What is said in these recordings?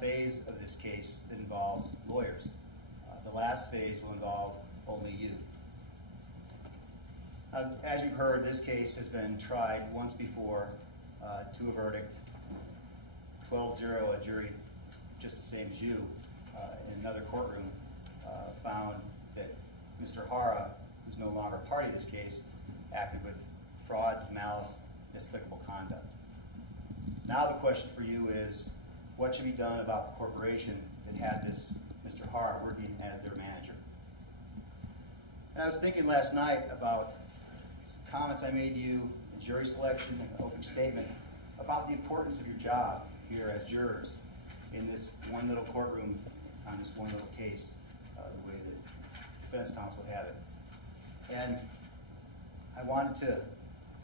phase of this case involves lawyers. The last phase will involve only you. As you've heard, this case has been tried once before to a verdict, 12-0, a jury just the same as you in another courtroom found that Mr. Hara, who's no longer a party to this case, acted with fraud, malice, despicable conduct. Now the question for you is, what should be done about the corporation that had this Mr. Hara working as their manager? And I was thinking last night about some comments I made to you in jury selection and opening statement about the importance of your job here as jurors in this one little courtroom on this one little case, the way the defense counsel had it. And I wanted to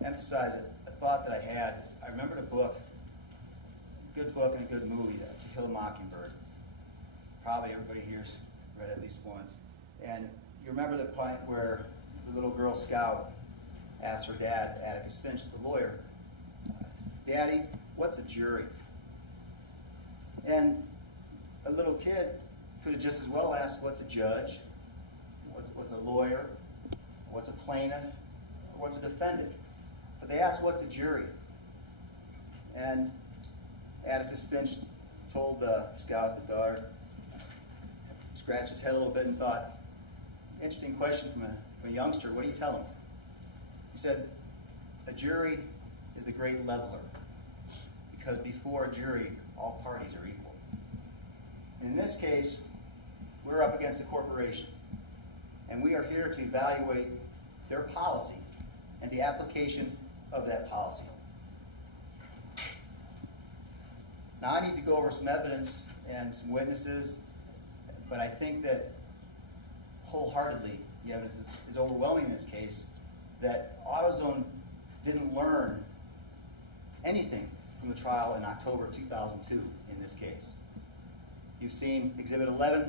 emphasize a thought that I had. I remembered a book, a good book and a good movie, To Kill a Mockingbird. Probably everybody here's read it at least once. And you remember the point where the little Girl Scout asked her dad, Atticus Finch, the lawyer, "Daddy, what's a jury?" And a little kid could have just as well asked, what's a judge? What's a lawyer? What's a plaintiff? Or what's a defendant? But they asked, what's a jury? And Atticus Finch told the scout, the daughter, scratched his head a little bit and thought, interesting question from a youngster, what do you tell him? He said, a jury is the great leveler, because before a jury, all parties are equal. In this case, we're up against a corporation, and we are here to evaluate their policy and the application of that policy. Now, I need to go over some evidence and some witnesses, but I think that wholeheartedly the evidence is overwhelming in this case that AutoZone didn't learn anything from the trial in October 2002 in this case. You've seen Exhibit 11,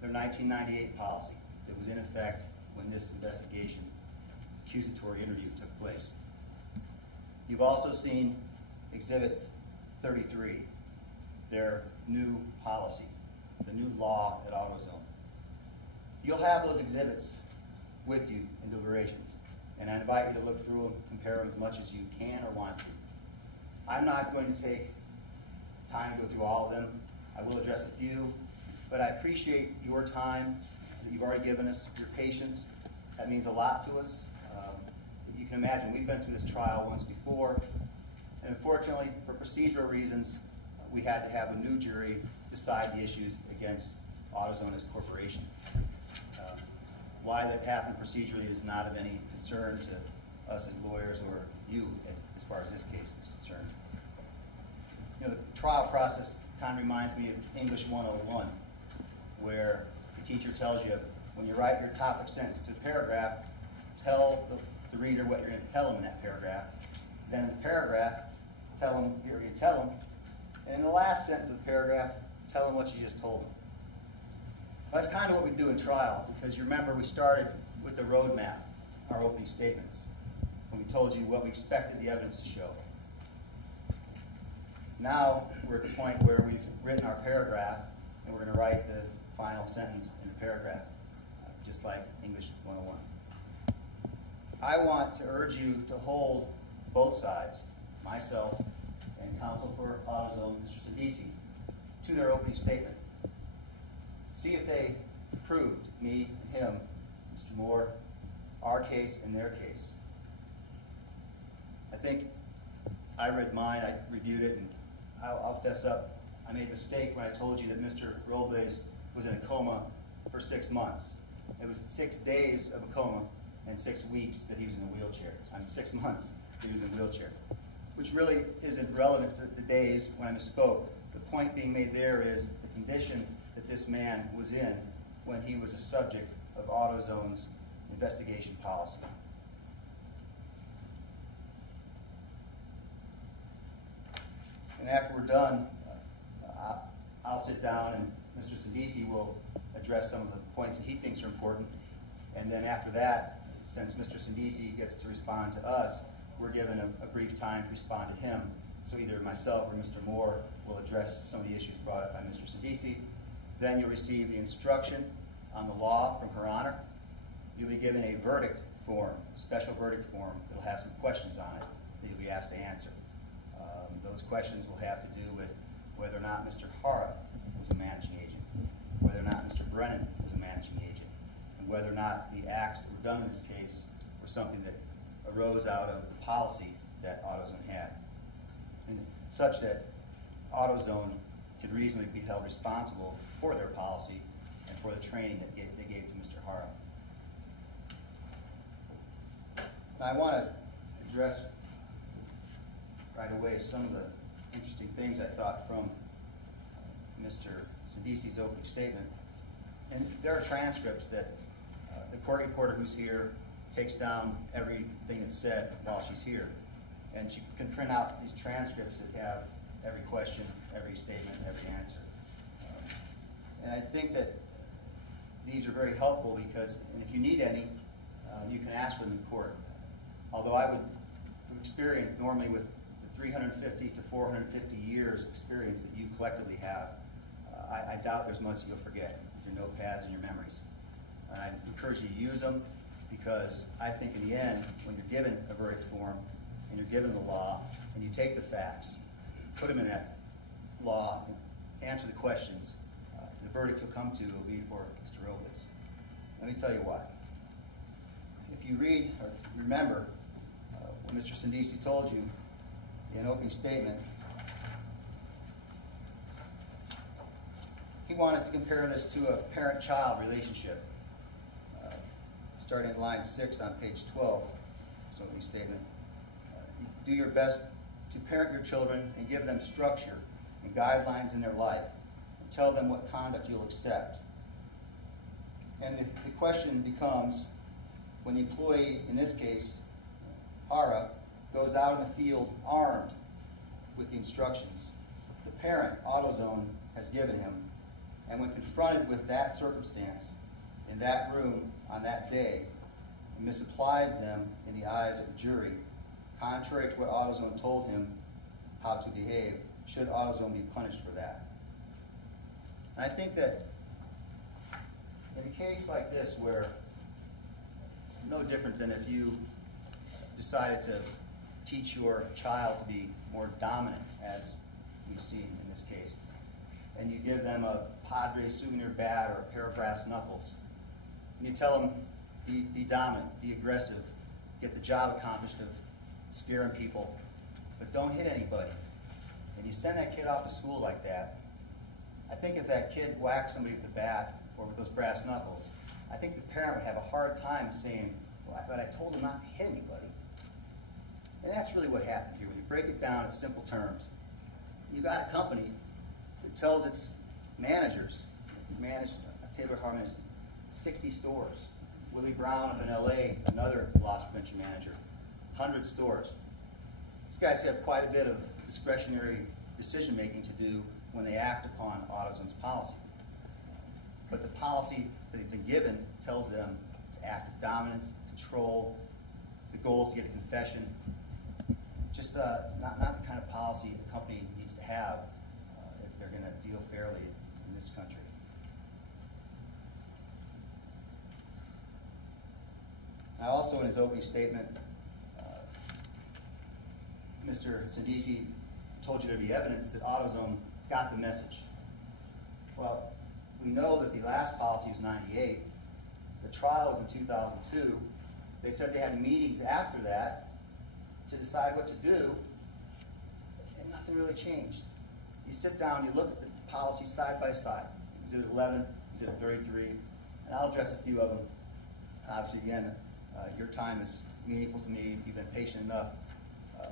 their 1998 policy that was in effect when this investigation, accusatory interview took place. You've also seen Exhibit 33, their new policy, the new law at AutoZone. You'll have those exhibits with you in deliberations, and I invite you to look through them, compare them as much as you can or want to. I'm not going to take time to go through all of them. I will address a few, but I appreciate your time that you've already given us, your patience. That means a lot to us. You can imagine, we've been through this trial once before, and unfortunately, for procedural reasons, we had to have a new jury decide the issues against AutoZone as a corporation. Why that happened procedurally is not of any concern to us as lawyers or you as far as this case is concerned. You know, the trial process kind of reminds me of English 101, where the teacher tells you, when you write your topic sentence to the paragraph, tell the reader what you're going to tell them in that paragraph. Then in the paragraph, tell them you're going to tell them. And in the last sentence of the paragraph, tell them what you just told them. That's kind of what we do in trial, because you remember we started with the roadmap, our opening statements, when we told you what we expected the evidence to show. Now we're at the point where we've written our paragraph, and we're going to write the final sentence in the paragraph, just like English 101. I want to urge you to hold both sides, myself and counsel for AutoZone, Mr. Sidisi, to their opening statement. See if they proved, me and him, Mr. Moore, our case and their case. I think I read mine, I reviewed it, and I'll fess up. I made a mistake when I told you that Mr. Robles was in a coma for 6 months. It was 6 days of a coma and 6 weeks that he was in a wheelchair. I mean, 6 months he was in a wheelchair, which really isn't relevant to the days when I misspoke. The point being made there is the condition that this man was in when he was a subject of AutoZone's investigation policy. And after we're done, I'll sit down and Mr. Sidisi will address some of the points that he thinks are important. And then after that, since Mr. Sidisi gets to respond to us, we're given a brief time to respond to him So either myself or Mr. Moore will address some of the issues brought up by Mr. Sidisi. Then you'll receive the instruction on the law from Her Honor. You'll be given a verdict form, a special verdict form that will have some questions on it that you'll be asked to answer. Those questions will have to do with whether or not Mr. Hara was a managing agent, whether or not Mr. Brennan was a managing agent, and whether or not the acts that were done in this case were something that arose out of the policy that AutoZone had, and such that AutoZone could reasonably be held responsible for their policy and for the training that they gave to Mr. Hara. Now, I want to address right away some of the interesting things I thought from Mr. Sidisi's opening statement. And there are transcripts that the court reporter who's here takes down everything that's said while she's here. And she can print out these transcripts that have every question, every statement, every answer. And I think that these are very helpful because, and if you need any, you can ask for them in court. Although I would, from experience, normally with the 350 to 450 years experience that you collectively have, I doubt there's much you'll forget with your notepads and your memories. And I encourage you to use them because I think in the end, when you're given a verdict form and you're given the law and you take the facts, put them in that law, and answer the questions, the verdict you'll come to will be for Mr. Robles. Let me tell you why. If you read or remember what Mr. Sidisi told you in opening statement, he wanted to compare this to a parent-child relationship. Starting in line 6 on page 12, his opening statement. Do your best to parent your children and give them structure and guidelines in their life and tell them what conduct you'll accept. And the question becomes, when the employee, in this case, Hara, goes out in the field armed with the instructions the parent, AutoZone, has given him, and when confronted with that circumstance in that room on that day, and misapplies them in the eyes of a jury, contrary to what AutoZone told him how to behave, should AutoZone be punished for that? And I think that in a case like this where no different than if you decided to teach your child to be more dominant, as we've seen in this case, and you give them a Padres souvenir bat or a pair of brass knuckles, and you tell them, be dominant, be aggressive, get the job accomplished of scaring people, but don't hit anybody, and you send that kid off to school like that, I think if that kid whacks somebody with the bat or with those brass knuckles, I think the parent would have a hard time saying, well, but I told him not to hit anybody. And that's really what happened here. When you break it down in simple terms, you got a company that tells its managers, Taylor Harmon, 60 stores. Willie Brown up in LA, another loss prevention manager, 100 stores. These guys have quite a bit of discretionary decision making to do when they act upon AutoZone's policy. But the policy that they've been given tells them to act with dominance, control, the goal is to get a confession. Just not the kind of policy a company needs to have if they're going to deal fairly in this country. Now, also in his opening statement, Mr. Sidisi told you there'd be evidence that AutoZone got the message. Well, we know that the last policy was '98. The trial was in 2002. They said they had meetings after that to decide what to do, and nothing really changed. You sit down, you look at the policies side by side, Exhibit 11, Exhibit 33, and I'll address a few of them. Obviously, again, your time is meaningful to me. You've been patient enough.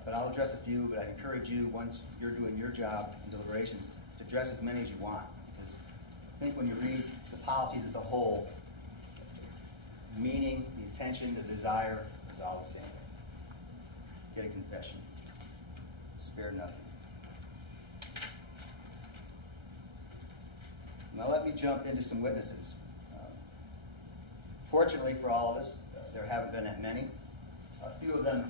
But I'll address a few, but I encourage you, once you're doing your job in deliberations, to address as many as you want. Because I think when you read the policies as a whole, the meaning, the intention, the desire is all the same. Get a confession. Spare nothing. Now let me jump into some witnesses. Fortunately for all of us, there haven't been that many. A few of them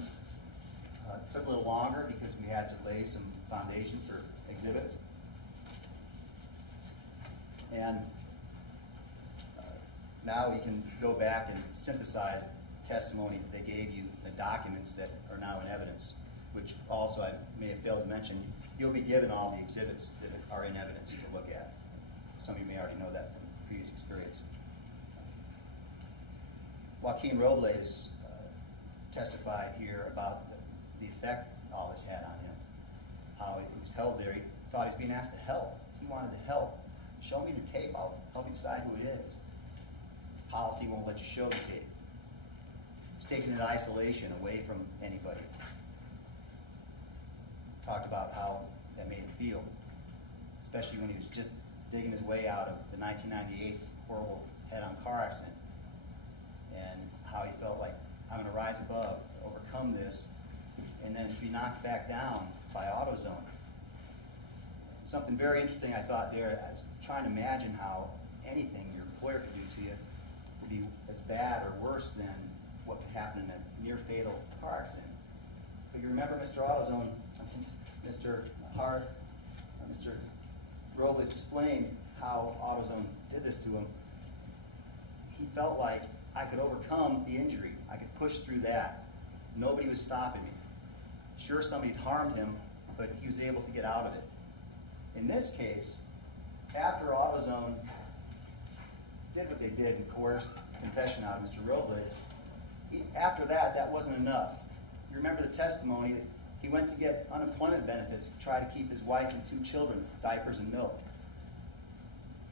It took a little longer because we had to lay some foundation for exhibits. And now we can go back and synthesize testimony that they gave you, the documents that are now in evidence, which also I may have failed to mention. You'll be given all the exhibits that are in evidence to look at. Some of you may already know that from previous experience. Joaquin Robles testified here about the effect all this had on him, how he was held there. He thought he was being asked to help. He wanted to help. Show me the tape. I'll help you decide who it is. Policy won't let you show the tape. He's taken in isolation, away from anybody. Talked about how that made him feel, especially when he was just digging his way out of the 1998 horrible head-on car accident, and how he felt like, I'm going to rise above, overcome this, and then be knocked back down by AutoZone. Something very interesting I thought there, I was trying to imagine how anything your employer could do to you would be as bad or worse than what could happen in a near-fatal car accident. But you remember Mr. AutoZone, Mr. Hart, Mr. Robles explained how AutoZone did this to him. He felt like I could overcome the injury. I could push through that. Nobody was stopping me. Sure, somebody had harmed him, but he was able to get out of it. In this case, after AutoZone did what they did and coerced confession out of Mr. Robles, after that, that wasn't enough. You remember the testimony that he went to get unemployment benefits to try to keep his wife and 2 children, diapers and milk.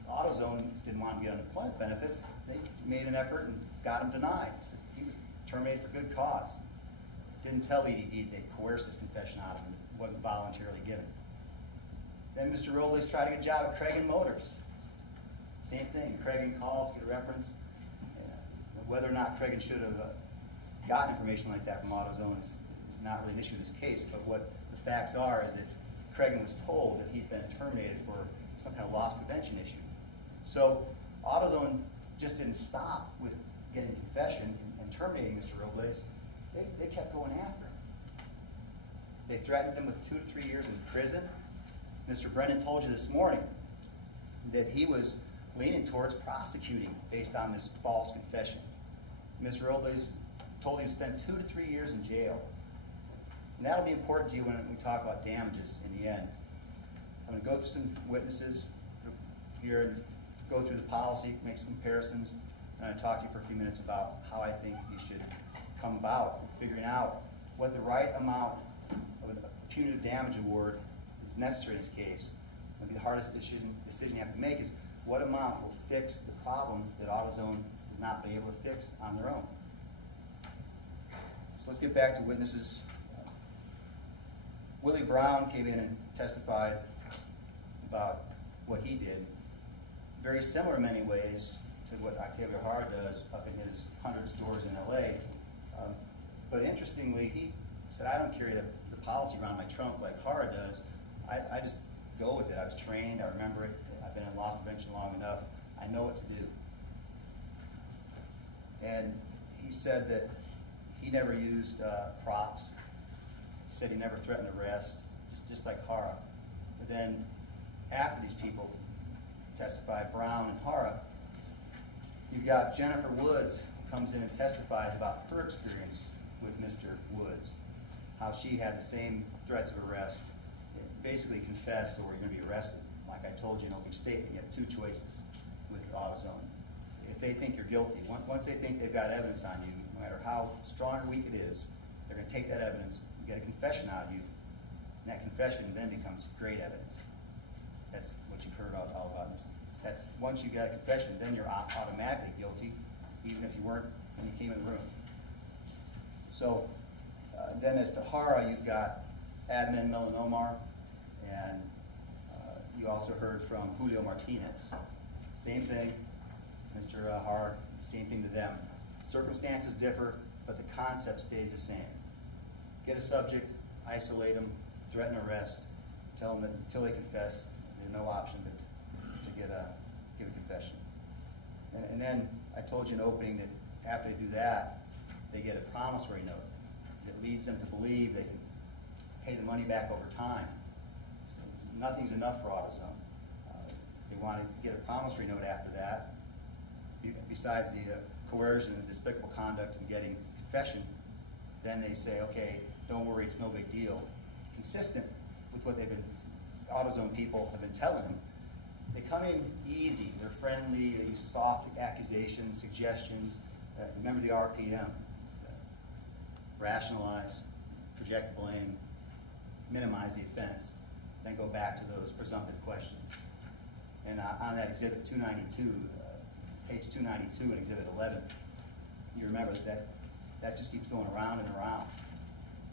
AutoZone didn't want to get unemployment benefits. They made an effort and got him denied. He was terminated for good cause. Didn't tell EDD they coerced his confession out of him. It wasn't voluntarily given. Then Mr. Robles tried to get a job at Craig & Motors. Same thing. Craig calls, get a reference. Whether or not Craig should have gotten information like that from AutoZone is not really an issue in this case, but what the facts are is that Craig was told that he'd been terminated for some kind of loss prevention issue. So AutoZone just didn't stop with getting confession and terminating Mr. Robles. They kept going after him. They threatened him with 2 to 3 years in prison. Mr. Brennan told you this morning that he was leaning towards prosecuting based on this false confession. Mr. Robles told him to spend 2 to 3 years in jail. And that'll be important to you when we talk about damages in the end. I'm going to go through some witnesses here and go through the policy, make some comparisons, and I'm going to talk to you for a few minutes about how I think you should come about figuring out what the right amount of a punitive damage award is necessary in this case. Maybe the hardest decision you have to make is what amount will fix the problem that AutoZone has not been able to fix on their own. So let's get back to witnesses. Willie Brown came in and testified about what he did. Very similar in many ways to what Octavio Hara does up in his 100 stores in LA. But interestingly, he said, I don't carry the policy around my trunk like Hara does. I just go with it. I was trained, I remember it, I've been in loss prevention long enough, I know what to do. And he said that he never used props. He said he never threatened arrest, just like Hara. But then after these people testified, Brown and Hara, you've got Jennifer Woods comes in and testifies about her experience with Mr. Woods, how she had the same threats of arrest, basically confess or you're going to be arrested. Like I told you in opening statement, you have 2 choices with AutoZone. If they think you're guilty, once they think they've got evidence on you, no matter how strong or weak it is, they're going to take that evidence, get a confession out of you, and that confession then becomes great evidence. That's what you've heard all about this. That's once you get a confession, then you're automatically guilty, even if you weren't when you came in the room. So then as to Hara, you've got Admin Melanomar, and you also heard from Julio Martinez. Same thing, Mr. Hara, same thing to them. Circumstances differ, but the concept stays the same. Get a subject, isolate them, threaten arrest, tell them that until they confess, there's no option but to give a confession. And then I told you in opening that after they do that, they get a promissory note that leads them to believe they can pay the money back over time. Nothing's enough for AutoZone. They want to get a promissory note after that. Besides the coercion and despicable conduct and getting confession, then they say, okay, don't worry, it's no big deal. Consistent with what AutoZone people have been telling them. They come in easy, they're friendly, they use soft accusations, suggestions. Remember the RPM. Rationalize, project blame, minimize the offense, then go back to those presumptive questions. And on that Exhibit 292, page 292 in Exhibit 11, you remember that just keeps going around and around.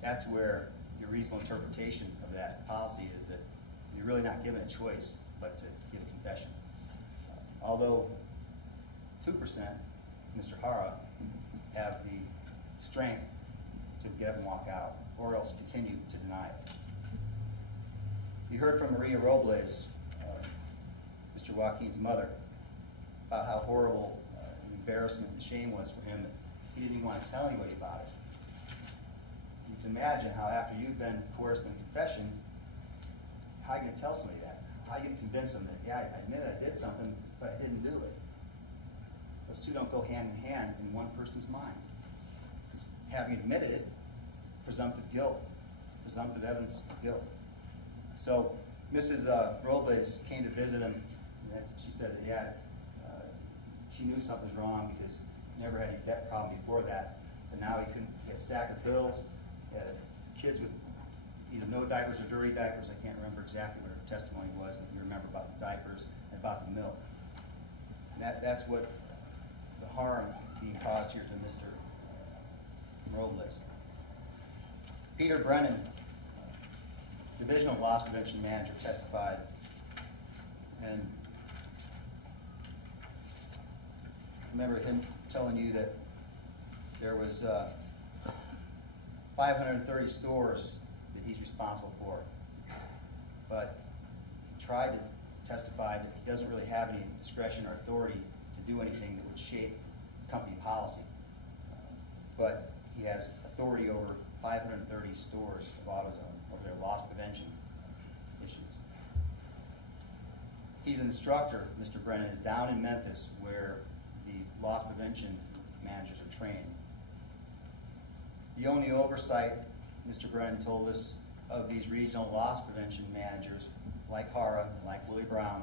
That's where your reasonable interpretation of that policy is that you're really not given a choice but to give a confession. Although 2%, Mr. Hara, have the strength to get up and walk out, or else continue to deny it. You heard from Maria Robles, Mr. Joaquin's mother, about how horrible embarrassment and shame was for him that he didn't even want to tell anybody about it. You can imagine how after you've been coerced in confession, how are you going to tell somebody that? How are you going to convince them that, yeah, I admit I did something, but I didn't do it? Those two don't go hand in hand in one person's mind. Having admitted it, presumptive guilt, presumptive evidence of guilt. So Mrs. Robles came to visit him, and she said that, yeah, she knew something was wrong because he never had any debt problem before that, but now he had a stack of bills, he had kids with either no diapers or dirty diapers. I can't remember exactly what her testimony was, and you remember about the diapers and about the milk. And that's what the harm being caused here to Mr. Robles. Peter Brennan, Divisional Loss Prevention Manager, testified, and I remember him telling you that there was 530 stores that he's responsible for, but he tried to testify that he doesn't really have any discretion or authority to do anything that would shape company policy. But he has authority over 530 stores of AutoZone over their loss prevention issues. He's an instructor, Mr. Brennan, is down in Memphis where the loss prevention managers are trained. The only oversight, Mr. Brennan told us, of these regional loss prevention managers, like Hara and like Willie Brown,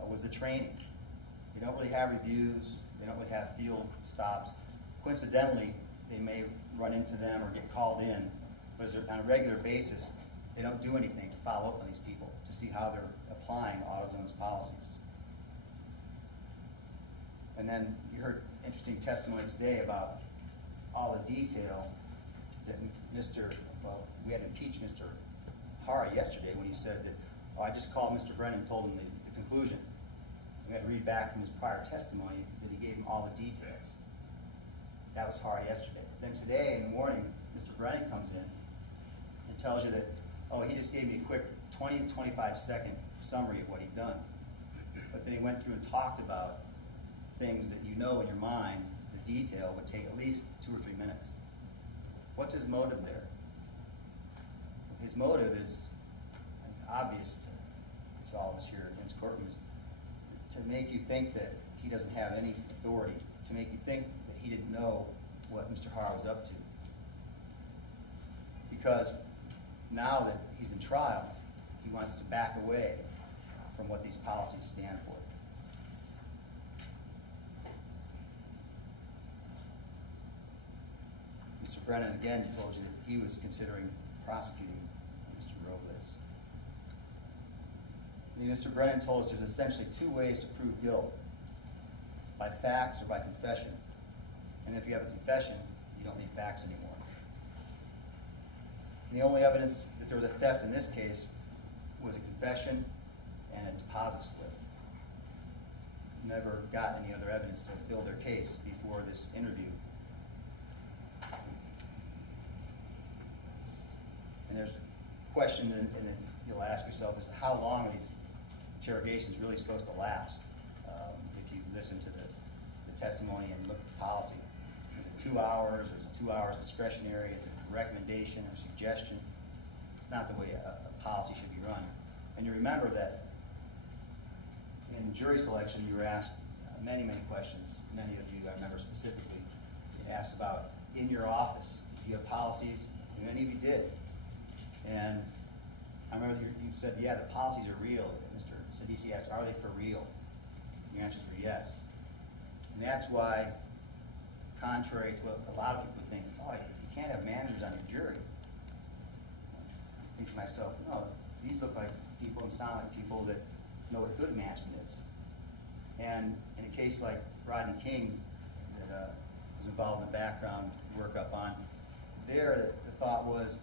was the training. They don't really have reviews, they don't really have field stops. Coincidentally, they may run into them or get called in, but on a regular basis, they don't do anything to follow up on these people to see how they're applying AutoZone's policies. And then you heard interesting testimony today about all the detail that we had impeached Mr. Hara yesterday when he said that, oh, I just called Mr. Brennan and told him the conclusion. We had to read back from his prior testimony that he gave him all the details. That was Hara yesterday. Then today in the morning, Mr. Brennan comes in and tells you that, oh, he just gave me a quick 20 to 25 second summary of what he'd done. But then he went through and talked about things that you know in your mind, the detail would take at least 2 or 3 minutes. What's his motive there? His motive is obvious to all of us here in this courtroom, is to make you think that he doesn't have any authority, to make you think that he didn't know what Mr. Hara was up to. Because now that he's in trial, he wants to back away from what these policies stand for. Mr. Brennan, again, told you that he was considering prosecuting Mr. Robles. And Mr. Brennan told us there's essentially 2 ways to prove guilt, by facts or by confession. And if you have a confession, you don't need facts anymore. And the only evidence that there was a theft in this case was a confession and a deposit slip. Never got any other evidence to build their case before this interview. And there's a question, and you'll ask yourself, is how long are these interrogations really supposed to last? If you listen to the testimony and look at the policy. Is it 2 hours? Is it 2 hours discretionary? Is it a recommendation or suggestion? It's not the way a policy should be run. And you remember that in jury selection, you were asked many, many questions. Many of you, I remember specifically, asked about in your office, do you have policies? And many of you did. And I remember you said, yeah, the policies are real. Mr. Sidisi asked, are they for real? The answers were yes. And that's why, contrary to what a lot of people think, oh, you can't have managers on your jury. I think to myself, no, these look like people and sound like people that know what good management is. And in a case like Rodney King, that was involved in the background workup on, there the thought was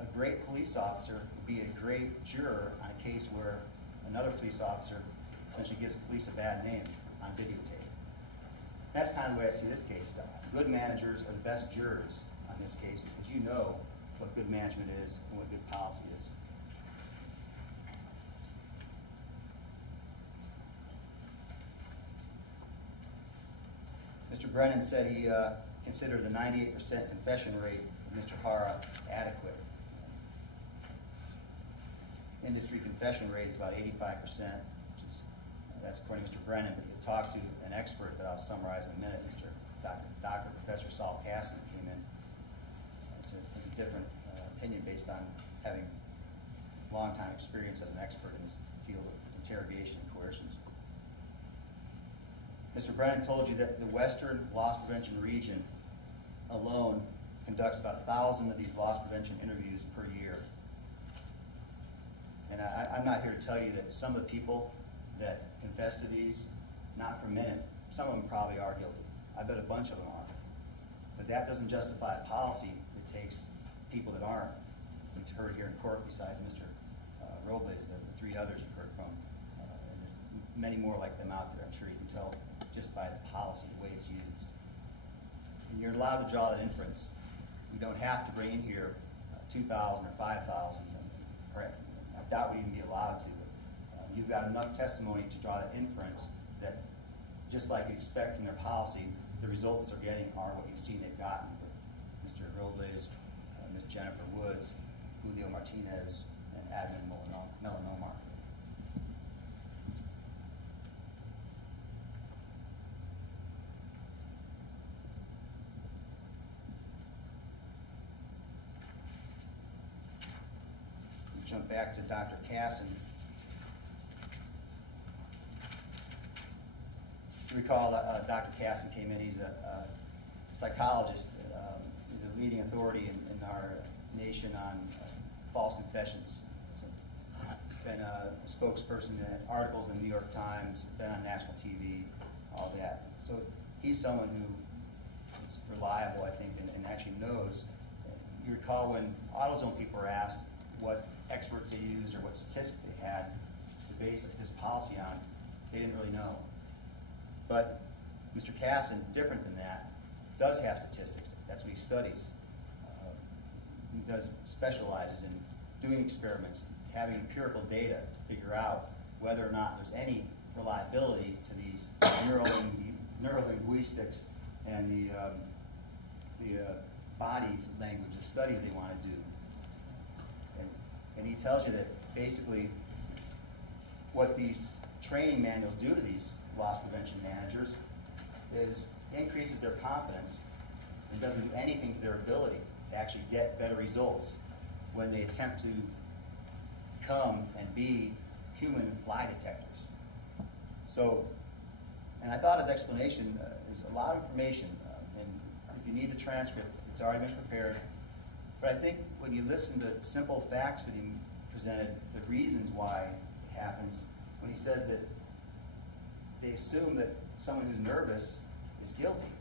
a great police officer would be a great juror on a case where another police officer essentially gives police a bad name on videotape. That's kind of the way I see this case. Good managers are the best jurors on this case because you know what good management is and what good policy is. Mr. Brennan said he considered the 98% confession rate of Mr. Hara adequate. Industry confession rate is about 85%, which is, that's according to Mr. Brennan, but you talk to an expert that I'll summarize in a minute, Dr. Professor Saul Casson came in. It's a different opinion based on having long time experience as an expert in this field of interrogation and coercions. Mr. Brennan told you that the Western Loss Prevention region alone conducts about 1,000 of these loss prevention interviews per year. And I'm not here to tell you that some of the people that confess to these, not for a minute, some of them probably are guilty. I bet a bunch of them are. But that doesn't justify a policy that takes people that aren't. We've heard here in court, besides Mr. Robles, the three others you've heard from. And there's many more like them out there, I'm sure you can tell just by the policy, the way it's used. And you're allowed to draw that inference. You don't have to bring in here 2,000 or 5,000. I doubt we'd even be allowed to. But, you've got enough testimony to draw that inference that, just like you expect from their policy, the results they're getting are what you've seen they've gotten with Mr. Robles, Ms. Jennifer Woods, Julio Martinez, and Admin Melanomar. Jump back to Dr. Casson. You recall Dr. Casson came in. He's a psychologist. He's a leading authority in our nation on false confessions. Been a spokesperson in articles in the New York Times, been on national TV, all that. So he's someone who is reliable, I think, and actually knows. You recall when AutoZone people were asked what experts they used or what statistics they had to base this policy on, they didn't really know. But Mr. Casson, different than that, does have statistics. That's what he studies. He specializes in doing experiments, having empirical data to figure out whether or not there's any reliability to these neurolinguistics and the body language, the studies they want to do. And he tells you that basically what these training manuals do to these loss prevention managers is increases their confidence and doesn't do anything to their ability to actually get better results when they attempt to become and be human lie detectors. So, and I thought his explanation is a lot of information, and if you need the transcript, it's already been prepared. But I think when you listen to simple facts that he presented, the reasons why it happens, when he says that they assume that someone who's nervous is guilty.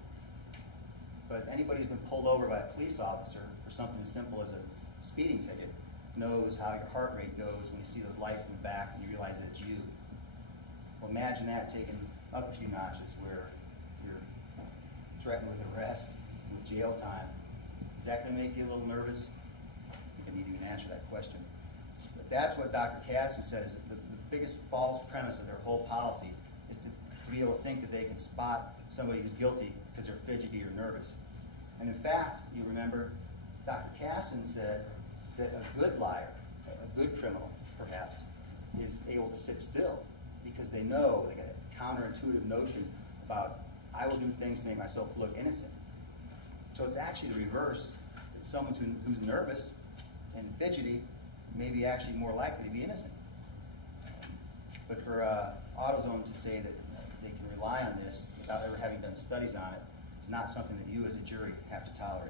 But anybody who's been pulled over by a police officer for something as simple as a speeding ticket knows how your heart rate goes when you see those lights in the back and you realize that it's you. Well, imagine that taken up a few notches where you're threatened with arrest, with jail time. Is that going to make you a little nervous? I think I need to even answer that question. But that's what Dr. Casson says. The biggest false premise of their whole policy is to be able to think that they can spot somebody who's guilty because they're fidgety or nervous. And in fact, you remember, Dr. Casson said that a good liar a good criminal, perhaps, is able to sit still because they know, they got a counterintuitive notion about, I will do things to make myself look innocent. So it's actually the reverse. That someone who's nervous and fidgety may be actually more likely to be innocent. But for AutoZone to say that they can rely on this without ever having done studies on it is not something that you as a jury have to tolerate.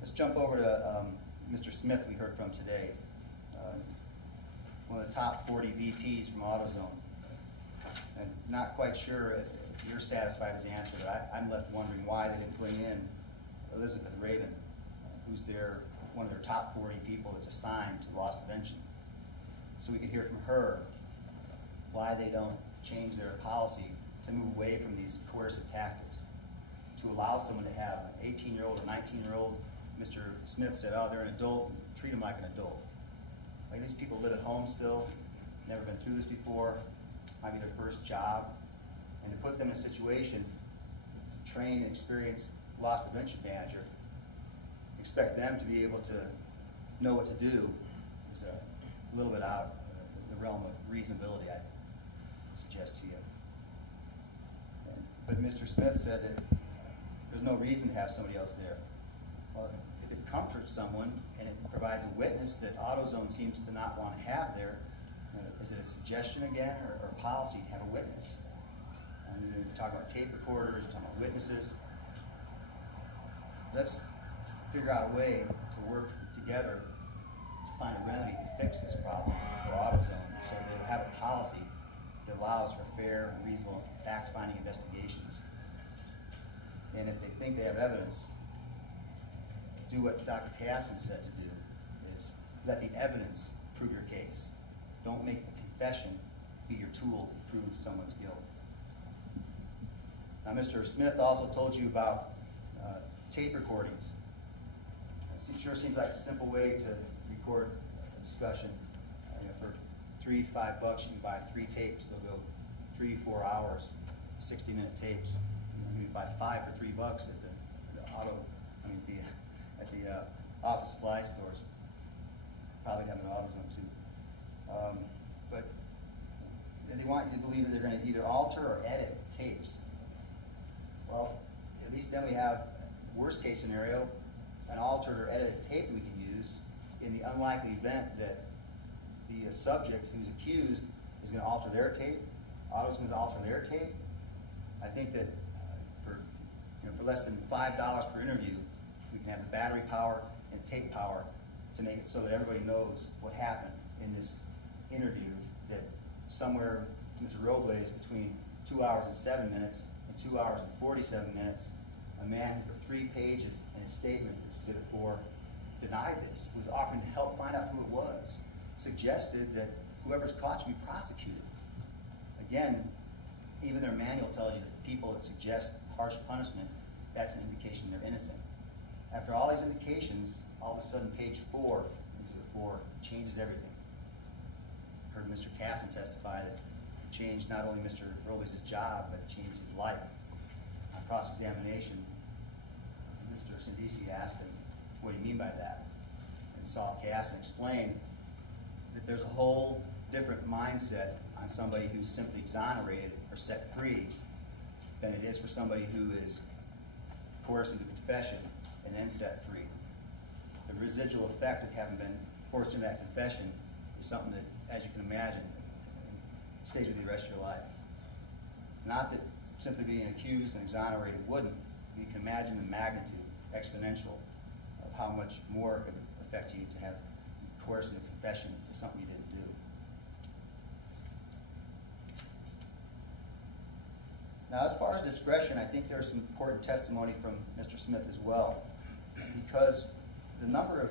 Let's jump over to Mr. Smith we heard from today, one of the top 40 VPs from AutoZone. I'm not quite sure if you're satisfied with the answer, but I'm left wondering why they didn't bring in Elizabeth Raven, who's one of their top 40 people that's assigned to loss prevention. So we could hear from her why they don't change their policy to move away from these coercive tactics, to allow someone to have an 18-year-old or 19-year-old. Mr. Smith said, oh, they're an adult, treat them like an adult. Like, these people live at home still, never been through this before, might be their first job, and to put them in a situation, trained and experienced loss prevention manager, expect them to be able to know what to do is a little bit out of the realm of reasonability, I suggest to you. But Mr. Smith said that there's no reason to have somebody else there. Well, if it comforts someone and it provides a witness that AutoZone seems to not want to have there, is it a suggestion again or policy to have a witness? And we're talking about tape recorders, we're talking about witnesses. Let's figure out a way to work together to find a remedy to fix this problem for AutoZone, so they'll have a policy that allows for fair and reasonable fact-finding investigations. And if they think they have evidence, do what Dr. Casson said to do, is let the evidence prove your case. Don't make the confession be your tool to prove someone's guilt. Now, Mr. Smith also told you about tape recordings. It sure seems like a simple way to record a discussion. For $3 to $5 you can buy 3 tapes. They'll go 3-4 hours, 60-minute tapes. You can buy 5 for $3 at the office supply stores. Probably have an AutoZone too. But they want you to believe that they're going to either alter or edit tapes. Well, at least then we have, worst case scenario, an altered or edited tape we can use in the unlikely event that the subject who's accused is going to alter their tape, AutoZone's going to alter their tape. I think that for less than $5 per interview, we can have the battery power and tape power to make it so that everybody knows what happened in this interview, that somewhere, Mr. Robles, between 2 hours and 7 minutes and 2 hours and 47 minutes, a man who for 3 pages in his statement, Exhibit 4, denied this, was offering to help find out who it was, suggested that whoever's caught should be prosecuted. Again, even their manual tells you that the people that suggest harsh punishment, that's an indication they're innocent. After all these indications, all of a sudden page 4, Exhibit 4, changes everything. Heard Mr. Casson testify that it changed not only Mr. Robles' job, but it changed his life. On cross-examination, Mr. Sindisi asked him, what do you mean by that? And saw Casson explain that there's a whole different mindset on somebody who's simply exonerated or set free than it is for somebody who is coerced into confession and then set free. The residual effect of having been forced into that confession is something that, as you can imagine, stays with you the rest of your life. Not that simply being accused and exonerated wouldn't. You can imagine the magnitude, exponential, of how much more it could affect you to have coerced into confession to something you didn't do. Now, as far as discretion, I think there's some important testimony from Mr. Smith as well, because the number of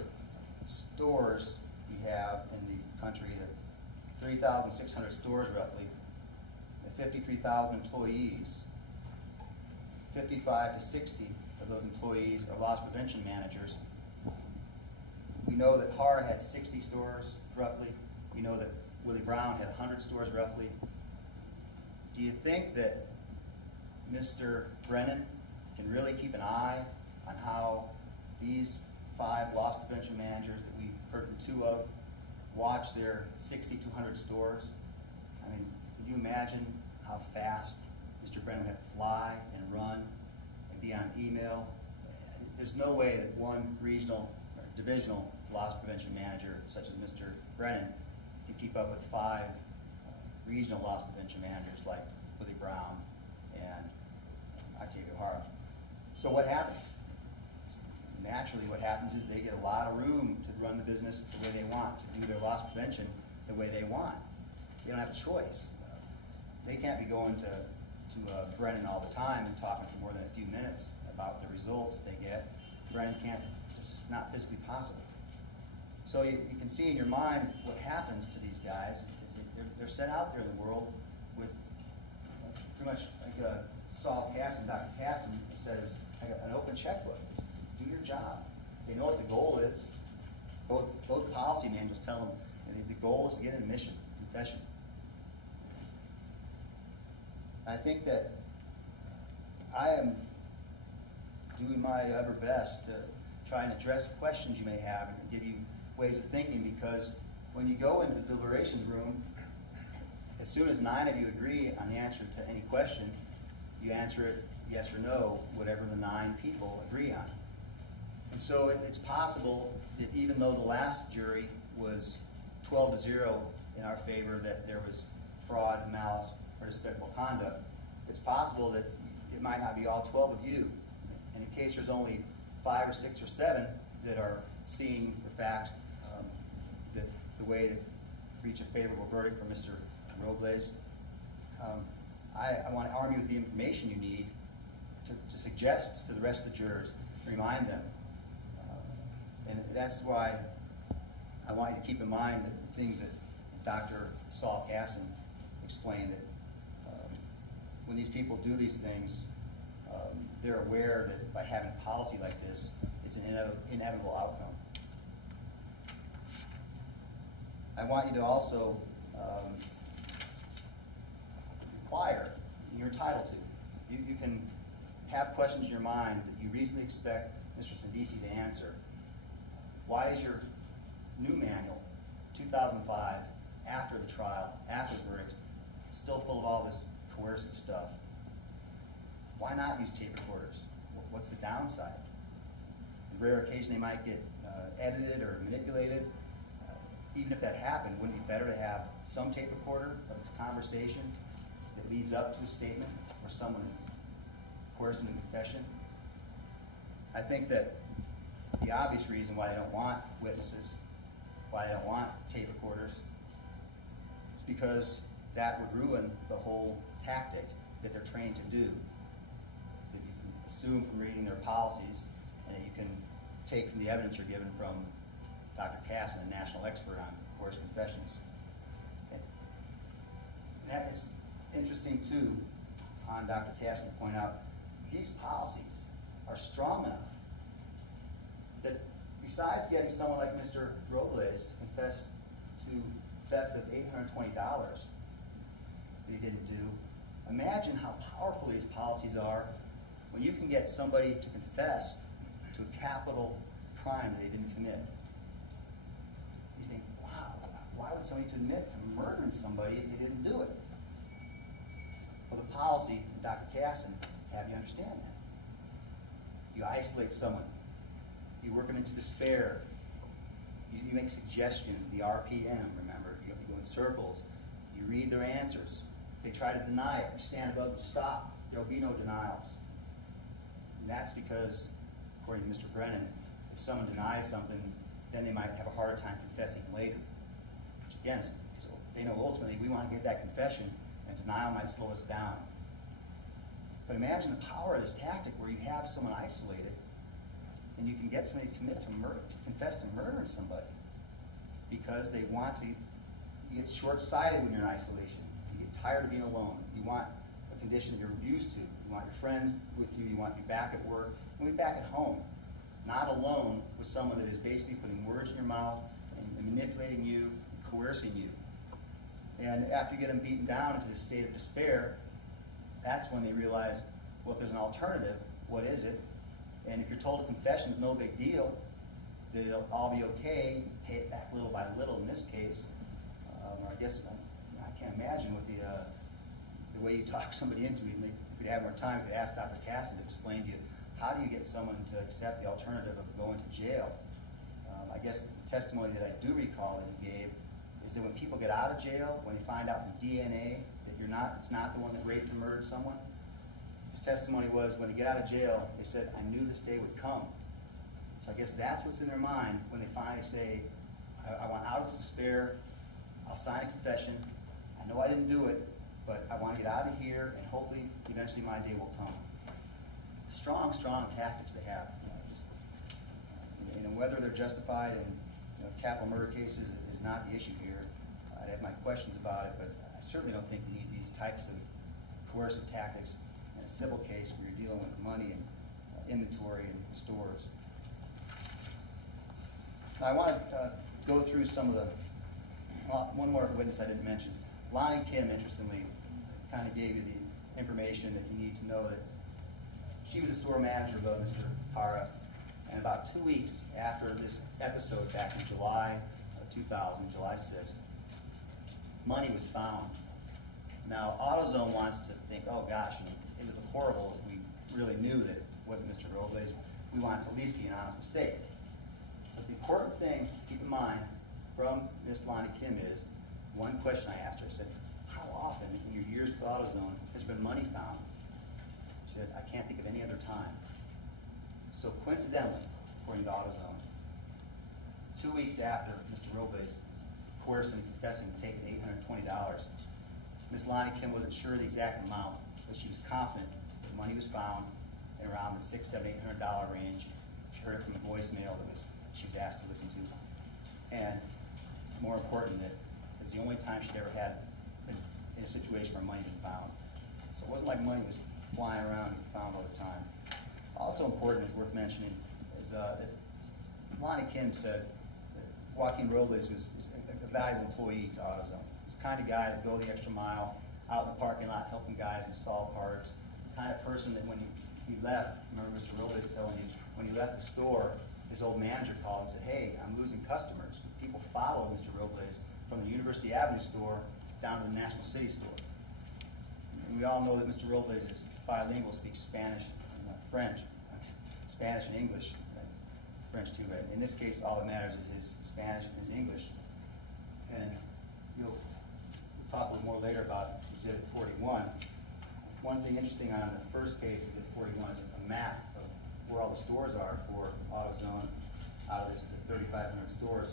stores we have in the country, the 3,600 stores roughly, the 53,000 employees, 55 to 60 of those employees are loss prevention managers. We know that Har had 60 stores roughly. We know that Willie Brown had 100 stores roughly. Do you think that Mr. Brennan can really keep an eye on how these 5 loss prevention managers that we heard from 2 of, watched their 60 to 100 stores. I mean, can you imagine how fast Mr. Brennan would have to fly and run and be on email? There's no way that one regional or divisional loss prevention manager, such as Mr. Brennan, can keep up with 5 regional loss prevention managers like Willie Brown and Octavio Hara. So what happens? Naturally, what happens is they get a lot of room to run the business the way they want, to do their loss prevention the way they want. They don't have a choice. They can't be going to Brennan all the time and talking for more than a few minutes about the results they get. Brennan can't, it's just not physically possible. So you can see in your minds what happens to these guys is that they're sent out there in the world with pretty much like Saul Casson, Dr. Casson said, it was like an open checkbook. Just do your job. They know what the goal is. Both policy manuals tell them the goal is to get an admission, confession. I think that I am doing my ever best to try and address questions you may have and give you ways of thinking, because when you go into the deliberations room, as soon as 9 of you agree on the answer to any question, you answer it yes or no, whatever the 9 people agree on. And so it's possible that even though the last jury was 12-0 in our favor, that there was fraud, malice, or despicable conduct, it's possible that it might not be all 12 of you. And in case there's only 5 or 6 or 7 that are seeing the facts the way that reach a favorable verdict for Mr. Robles, I want to arm you with the information you need to suggest to the rest of the jurors, remind them. And that's why I want you to keep in mind that the things that Dr. Saul Casson explained, that when these people do these things, they're aware that by having a policy like this, it's an inevitable outcome. I want you to also require, and you're entitled to, you can have questions in your mind that you reasonably expect Mr. Sandisi to answer. Why is your new manual, 2005, after the trial, after the verdict, still full of all this coercive stuff? Why not use tape recorders? What's the downside? On rare occasion they might get edited or manipulated. Even if that happened, wouldn't it be better to have some tape recorder of this conversation that leads up to a statement where someone is coerced into confession? I think that the obvious reason why they don't want witnesses, why they don't want tape recorders, is because that would ruin the whole tactic that they're trained to do. That you can assume from reading their policies, and that you can take from the evidence you're given from Dr. Casson, a national expert on coerced confessions. And that is interesting too, on Dr. Casson to point out, these policies are strong enough that besides getting someone like Mr. Robles to confess to theft of $820 that he didn't do, imagine how powerful these policies are when you can get somebody to confess to a capital crime that they didn't commit. You think, wow, why would somebody admit to murdering somebody if they didn't do it? Well, the policy, Dr. Casson, have you understand that. You isolate someone. You work them into despair. You make suggestions, the RPM, remember. You go in circles. You read their answers. If they try to deny it, you stand above them, stop. There will be no denials. And that's because, according to Mr. Brennan, if someone denies something, then they might have a harder time confessing later. Which again, so they know ultimately we want to get that confession, and denial might slow us down. But imagine the power of this tactic where you have someone isolated, and you can get somebody to commit to murder, to confess to murdering somebody, because they want to. You get short-sighted when you're in isolation. You get tired of being alone. You want a condition that you're used to. You want your friends with you. You want to be back at work. You want to be back at home, not alone with someone that is basically putting words in your mouth and manipulating you, and coercing you. And after you get them beaten down into this state of despair, that's when they realize, well, if there's an alternative, what is it? And if you're told a confession is no big deal, that it'll all be okay, pay it back little by little in this case. Or I guess I can't imagine what the way you talk somebody into it. If we'd have more time, we could ask Dr. Casson to explain to you, how do you get someone to accept the alternative of going to jail? I guess the testimony that I do recall that he gave is that when people get out of jail, when they find out from DNA that it's not the one that raped or murdered someone, his testimony was when they get out of jail, they said, I knew this day would come. So I guess that's what's in their mind when they finally say, I want out of this despair, I'll sign a confession, I know I didn't do it, but I want to get out of here, and hopefully, eventually my day will come. Strong, strong tactics they have. Whether they're justified in capital murder cases is not the issue here. I'd have my questions about it, but I certainly don't think we need these types of coercive tactics in a civil case where you're dealing with money and inventory and stores. Now I want to go through some of the, one more witness I didn't mention. Lonnie Kim, interestingly, kind of gave you the information that you need to know that she was a store manager of Mr. Hara, and about 2 weeks after this episode back in July of 2000, July 6th, money was found. Now, AutoZone wants to think, oh gosh, it would look horrible if we really knew that it wasn't Mr. Robles. We want it to at least be an honest mistake. But the important thing to keep in mind from Miss Lonnie Kim is, one question I asked her, I said, how often in your years with AutoZone has there been money found? She said, I can't think of any other time. So coincidentally, according to AutoZone, 2 weeks after Mr. Robles coerced him confessing to taking $820, Ms. Lonnie Kim wasn't sure of the exact amount, but she was confident that money was found in around the $600, $700, $800 range. She heard it from a voicemail that she was asked to listen to. And more important, that it was the only time she'd ever been in a situation where money had been found. So it wasn't like money was flying around and found all the time. Also important, is worth mentioning, is that Lonnie Kim said that Joaquin Robles was a valuable employee to AutoZone. He's the kind of guy that would go the extra mile out in the parking lot helping guys install parts. The kind of person that when he left, remember Mr. Robles telling you, when he left the store, his old manager called and said, hey, I'm losing customers. People follow Mr. Robles from the University Avenue store down to the National City store. And we all know that Mr. Robles is bilingual, speaks Spanish and French, Spanish and English, right? French too, right? In this case, all that matters is his Spanish and his English. And we'll talk a little more later about Exhibit 41. One thing interesting on the first page of Exhibit 41 is a map of where all the stores are for AutoZone out of this, the 3,500 stores.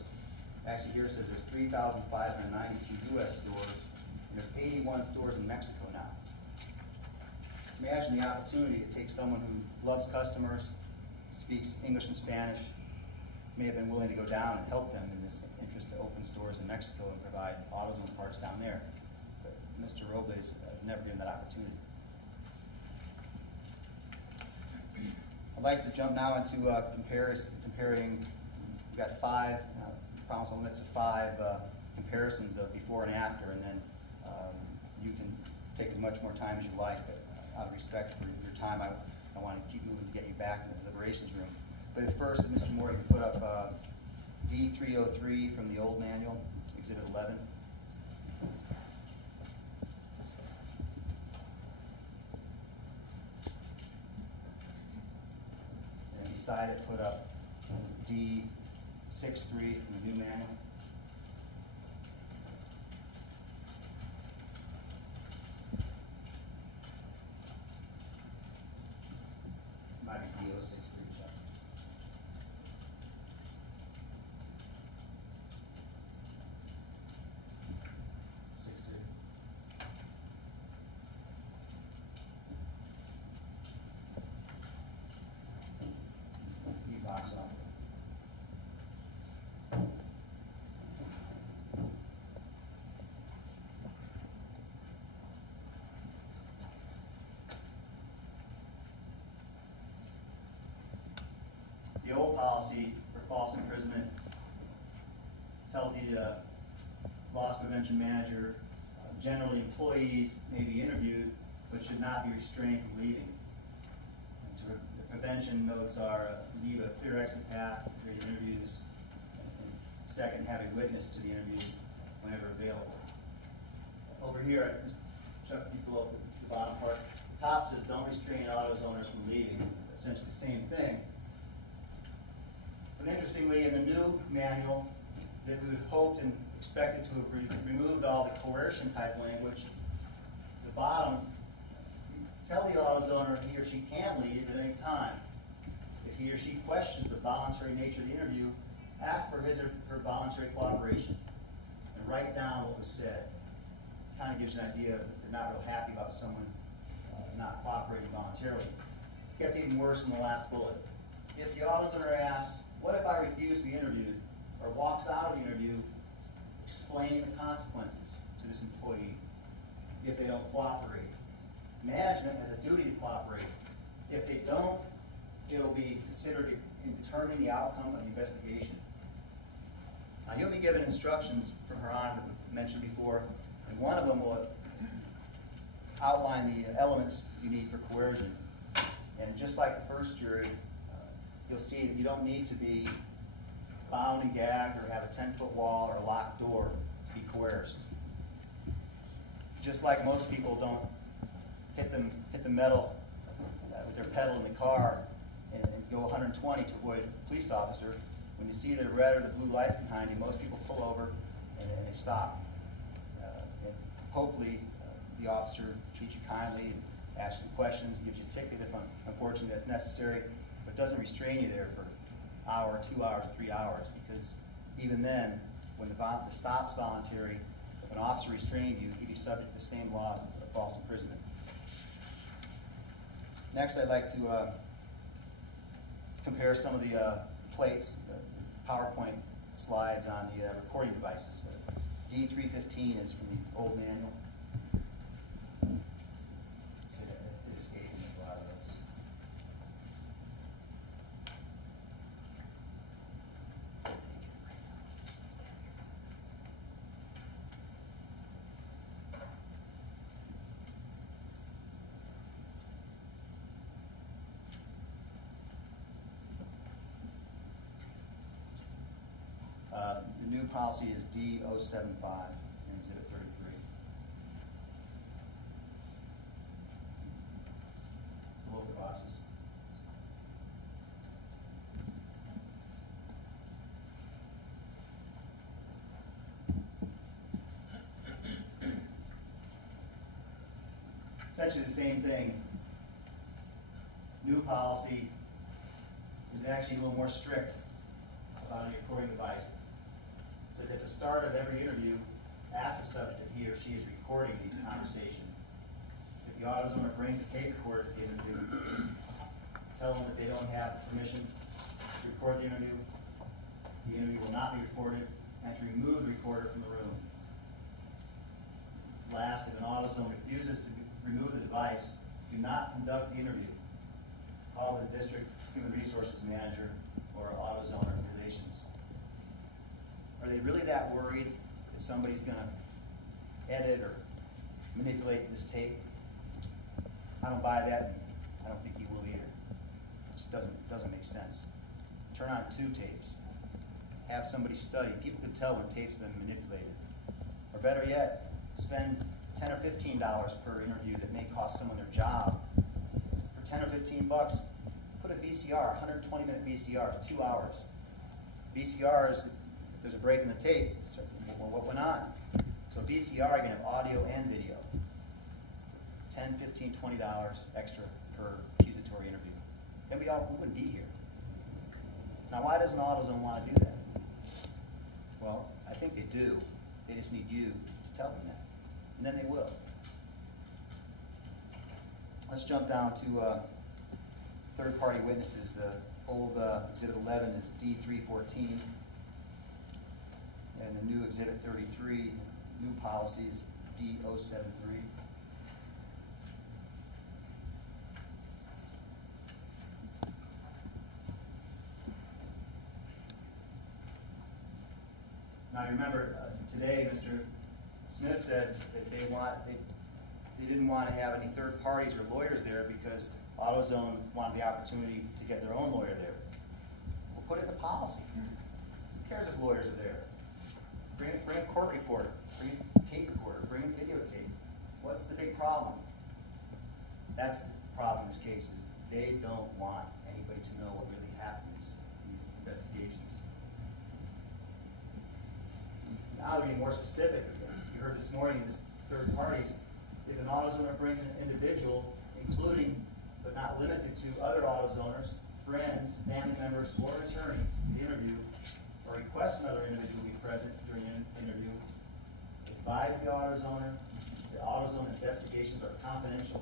Actually, here it says there's 3,592 U.S. stores, and there's 81 stores in Mexico now. Imagine the opportunity to take someone who loves customers, speaks English and Spanish, may have been willing to go down and help them in this interest to open stores in Mexico and provide AutoZone parts down there. But Mr. Robles never given that opportunity. I'd like to jump now into comparing. We've got five, promise I'll limit to five comparisons of before and after, and then you can take as much more time as you like, but out of respect for your time, I want to keep moving to get you back in the deliberations room. But at first, Mr. Moore, you can put up D303 from the old manual, Exhibit 11. And beside it, put up D63 from the new manual. Might be D063, Chuck. Box up. The old policy for false imprisonment tells the loss prevention manager, generally employees may be interviewed, but should not be restrained from leaving. The prevention notes are leave a clear exit path during interviews, Second, having witness to the interview whenever available. Over here, I just chuck people up the bottom part. The top says, don't restrain AutoZoners from leaving. Essentially the same thing. But interestingly, in the new manual, that we had hoped and expected to have removed all the coercion type language, the bottom, you tell the AutoZoner he or she can leave at any time. If he or she questions the voluntary nature of the interview, ask for his or her voluntary cooperation and write down what was said. Kind of gives you an idea that they're not real happy about someone not cooperating voluntarily. It gets even worse in the last bullet. If the AutoZoner asks, what if I refuse to be interviewed, or walks out of the interview, explain the consequences to this employee if they don't cooperate. Management has a duty to cooperate. If they don't, it'll be considered in determining the outcome of the investigation. Now, you'll be given instructions from Her Honor that we mentioned before, and one of them will outline the elements you need for coercion. And just like the first jury, you'll see that you don't need to be bound and gagged or have a 10-foot wall or a locked door to be coerced. Just like most people don't hit the metal with their pedal in the car and go 120 to avoid a police officer, when you see the red or the blue lights behind you, most people pull over and they stop. And hopefully the officer treats you kindly and asks some questions, gives you a ticket if unfortunately that's necessary, but doesn't restrain you there for an hour, 2 hours, 3 hours, because even then, when the stop's voluntary, if an officer restrained you, he'd be subject to the same laws of false imprisonment. Next, I'd like to compare some of the plates, the PowerPoint slides on the recording devices. The D315 is from the old manual. It escaped me a lot of those. The new policy is D075 in Exhibit 33. The local boxes. Essentially the same thing. New policy is actually a little more strict about a recording device. It says at the start of every interview, ask the subject if he or she is recording the conversation. If the AutoZoner brings a tape recorder to the interview, tell them that they don't have permission to record the interview will not be recorded, and to remove the recorder from the room. Last, if an AutoZone refuses to remove the device, do not conduct the interview. Call the district human resources manager or AutoZoner relations. Are they really that worried that somebody's going to edit or manipulate this tape? I don't buy that, and I don't think you will either. It just doesn't make sense. Turn on 2 tapes. Have somebody study. People can tell when tapes have been manipulated. Or better yet, spend $10 or $15 per interview that may cost someone their job. For 10 or 15 bucks, put a VCR, 120-minute VCR, 2 hours. VCRs, if there's a break in the tape, starts, well, what went on? So VCR, you can have audio and video. $10, $15, $20 extra per accusatory interview. Then we wouldn't be here. Now, why doesn't AutoZone want to do that? Well, I think they do. They just need you to tell them that. And then they will. Let's jump down to third-party witnesses. The old Exhibit 11 is D314. And the new Exhibit 33, new policy is D073. Now remember, today Mr. Smith said that they didn't want to have any third parties or lawyers there because AutoZone wanted the opportunity to get their own lawyer there. We'll put it in the policy. Who cares if lawyers are there? Bring a court reporter, bring a tape recorder, bring a videotape. What's the big problem? That's the problem in this case, is they don't want anybody to know what really happened in these investigations. Now they're being more specific. You heard this morning, this third parties, if an AutoZoner brings an individual, including but not limited to other AutoZoners, friends, family members, or an attorney in the interview, or requests another individual be present during an interview, advise the AutoZoner that AutoZone investigations are confidential.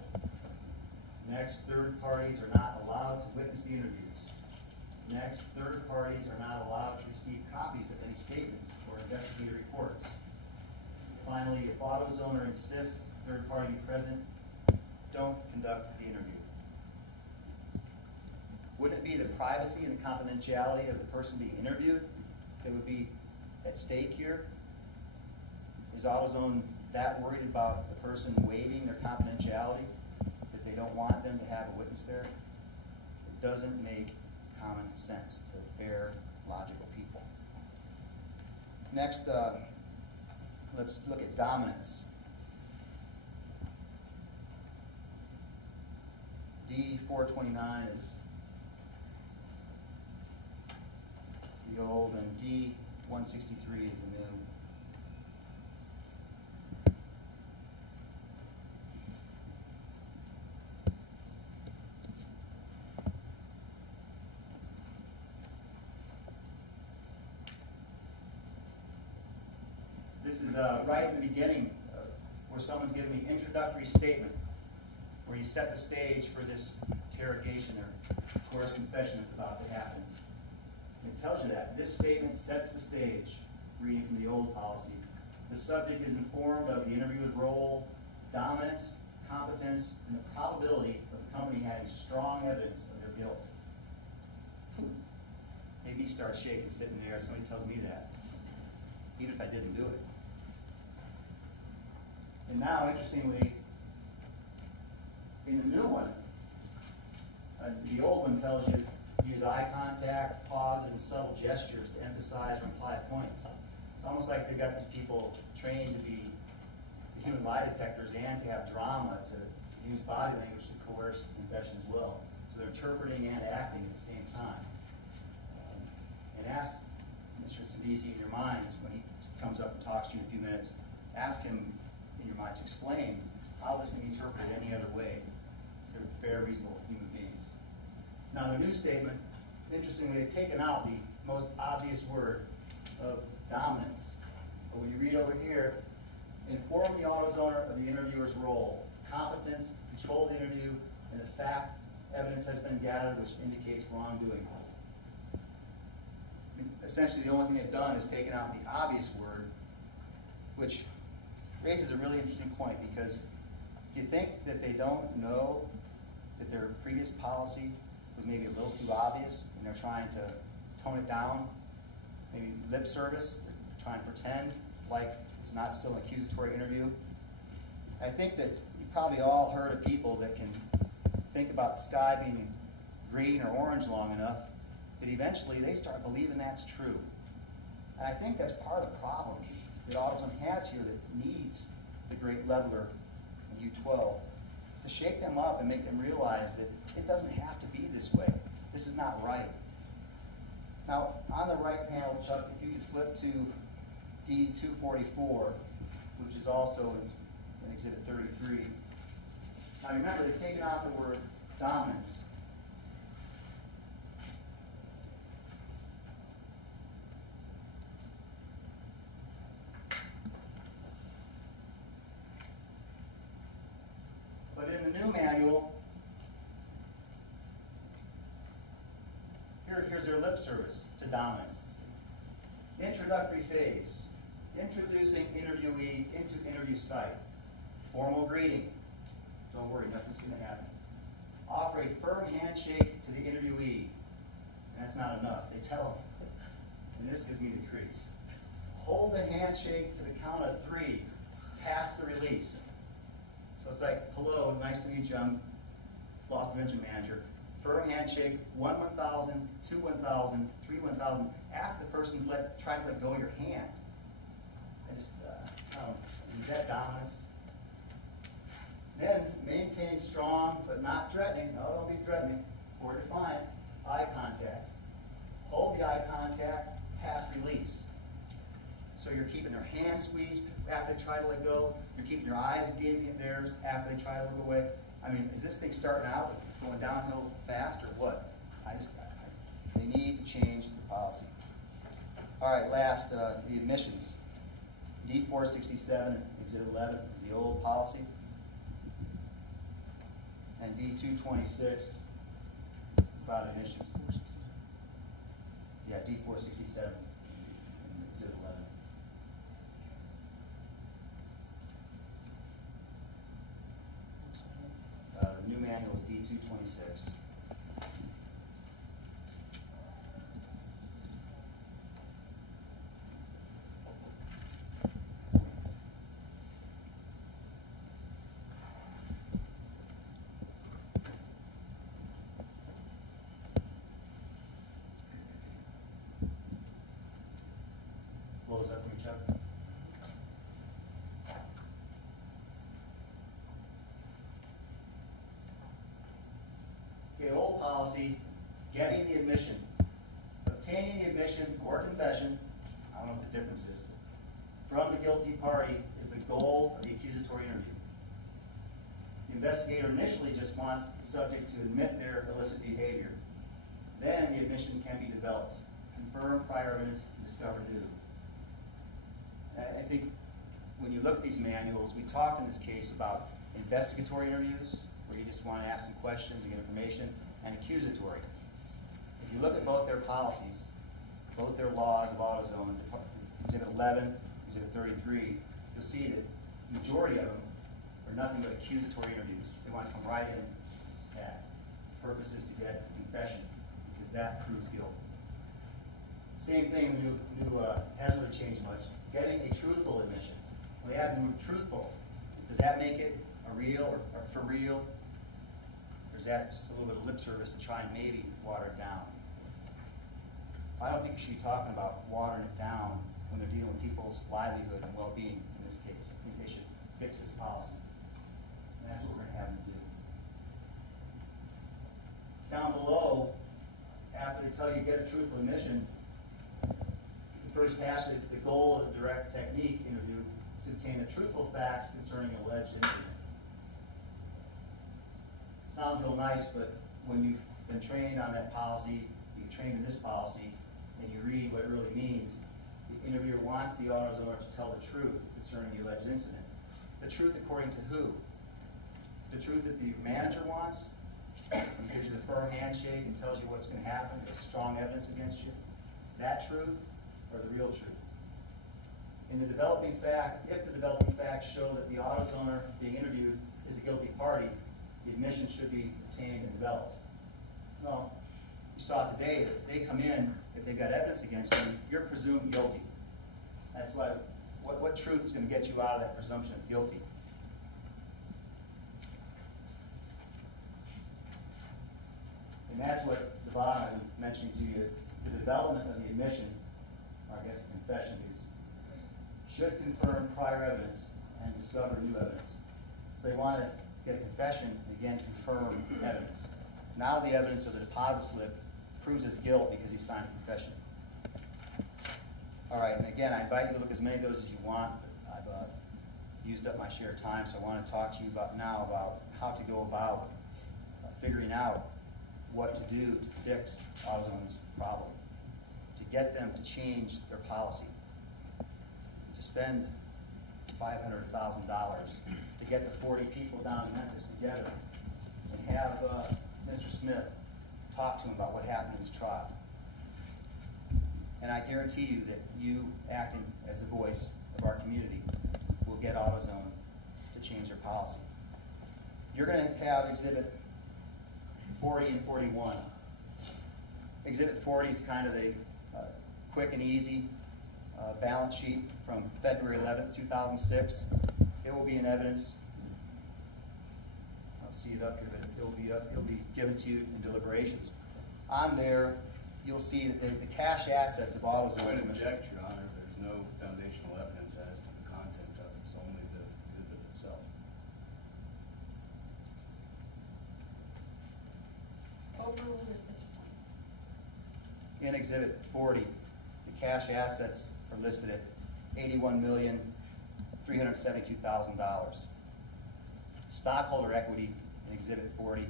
Next, third parties are not allowed to witness the interviews. Next, third parties are not allowed to receive copies of any statements or investigative reports. Finally, if AutoZoner insists third party be present, don't conduct the interview. Wouldn't it be the privacy and the confidentiality of the person being interviewed that would be at stake here? Is AutoZone that worried about the person waiving their confidentiality that they don't want them to have a witness there? It doesn't make common sense to fair, logical people. Next, let's look at dominance. D429 is the old, and D163 is the new. This is right in the beginning where someone's giving the introductory statement, where you set the stage for this interrogation or coerced confession that's about to happen. It tells you that. This statement sets the stage, reading from the old policy. The subject is informed of the interviewer's role, dominance, competence, and the probability of the company having strong evidence of their guilt. Maybe you start shaking sitting there, somebody tells me that, even if I didn't do it. And now, interestingly, in the new one, the old one tells you use eye contact, pauses, and subtle gestures to emphasize or imply points. It's almost like they've got these people trained to be human lie detectors and to have drama, to use body language to coerce confession as well. So they're interpreting and acting at the same time. And ask Mr. Sandisi in your minds, when he comes up and talks to you in a few minutes, ask him in your mind to explain how this can be interpreted any other way. They're fair, reasonable human beings. Now, the new statement, interestingly, they've taken out the most obvious word of dominance. But when you read over here, inform the AutoZoner of the interviewer's role, competence, control of the interview, and the fact evidence has been gathered which indicates wrongdoing. Essentially, the only thing they've done is taken out the obvious word, which raises a really interesting point, because do you think that they don't know that their previous policy was maybe a little too obvious and they're trying to tone it down? Maybe lip service, they're trying to pretend like it's not still an accusatory interview. I think that you've probably all heard of people that can think about the sky being green or orange long enough that eventually they start believing that's true. And I think that's part of the problem that AutoZone has here that needs the great leveler in U12 to shake them up and make them realize that it doesn't have to be this way. This is not right. Now, on the right panel, Chuck, if you could flip to D244, which is also in Exhibit 33. Now remember, they've taken out the word dominance. But in the new manual, here's their lip service to dominance. Introductory phase. Introducing interviewee into interview site. Formal greeting. Don't worry, nothing's going to happen. Offer a firm handshake to the interviewee. And that's not enough. They tell them, and this gives me the crease. Hold the handshake to the count of 3. Pass the release. So it's like, hello, nice to meet you. I'm loss prevention manager. Firm handshake, 1 1,000, 2 1,000, 3 1,000. After the person's tried to let go of your hand. I don't know, debt dominance. Then maintain strong but not threatening, no, don't be threatening, or defiant, eye contact. Hold the eye contact, pass release. So you're keeping their hands squeezed after they try to let go. You're keeping your eyes gazing at theirs after they try to look away. I mean, is this thing starting out going downhill fast or what? They need to change the policy. All right, last, the admissions. D467, Exhibit 11 is the old policy. And D226, about admissions. Yeah, D467, Exhibit 11. The new manual is D226. Close up for each other. Okay, old policy, getting the admission. Obtaining the admission or confession, I don't know what the difference is, from the guilty party is the goal of the accusatory interview. The investigator initially just wants the subject to admit their illicit behavior. Then the admission can be developed, confirm prior evidence, and discover new. I think when you look at these manuals, we talk in this case about investigatory interviews, where you just want to ask some questions and get information, and accusatory. If you look at both their policies, both their laws of AutoZone, Exhibit 11, Exhibit 33, you'll see that the majority of them are nothing but accusatory interviews. They want to come right in at purposes to get confession, because that proves guilt. Same thing, the new hasn't really changed much. Getting a truthful admission. When they add the word truthful, does that make it a real or for real? Or is that just a little bit of lip service to try and maybe water it down? I don't think you should be talking about watering it down when they're dealing with people's livelihood and well-being in this case. I think they should fix this policy. And that's what we're going to have them do. Down below, after they tell you get a truthful admission, first hashtag, the goal of the direct technique interview is to obtain the truthful facts concerning an alleged incident. Sounds real nice, but when you've been trained on that policy, you've trained in this policy, and you read what it really means, the interviewer wants the AutoZoner to tell the truth concerning the alleged incident. The truth according to who? The truth that the manager wants, and gives you the firm handshake and tells you what's going to happen, there's strong evidence against you. That truth, or the real truth. In the developing fact, if the developing facts show that the AutoZoner being interviewed is a guilty party, the admission should be obtained and developed. Well, you saw today that they come in, if they've got evidence against you, you're presumed guilty. That's why, what truth is going to get you out of that presumption of guilty? And that's what the bottom I was mentioning to you, the development of the admission, or I guess confession is, should confirm prior evidence and discover new evidence. So they want to get a confession and again confirm evidence. Now the evidence of the deposit slip proves his guilt because he signed a confession. All right, and again, I invite you to look as many of those as you want. I've used up my share of time, so I want to talk to you about how to go about figuring out what to do to fix AutoZone's problem, to get them to change their policy, to spend $500,000 to get the 40 people down in Memphis together and have Mr. Smith talk to him about what happened in his trial. And I guarantee you that you acting as the voice of our community will get AutoZone to change their policy. You're going to have Exhibit 40 and 41. Exhibit 40 is kind of a quick and easy balance sheet from February 11th, 2006. It will be in evidence. I'll see it up here, but it'll be given to you in deliberations. On there, you'll see that the cash assets of AutoZone. I would object, Your Honor. There's no foundational evidence as to overruled at this point? In Exhibit 40, the cash assets are listed at $81,372,000. Stockholder equity in Exhibit 40,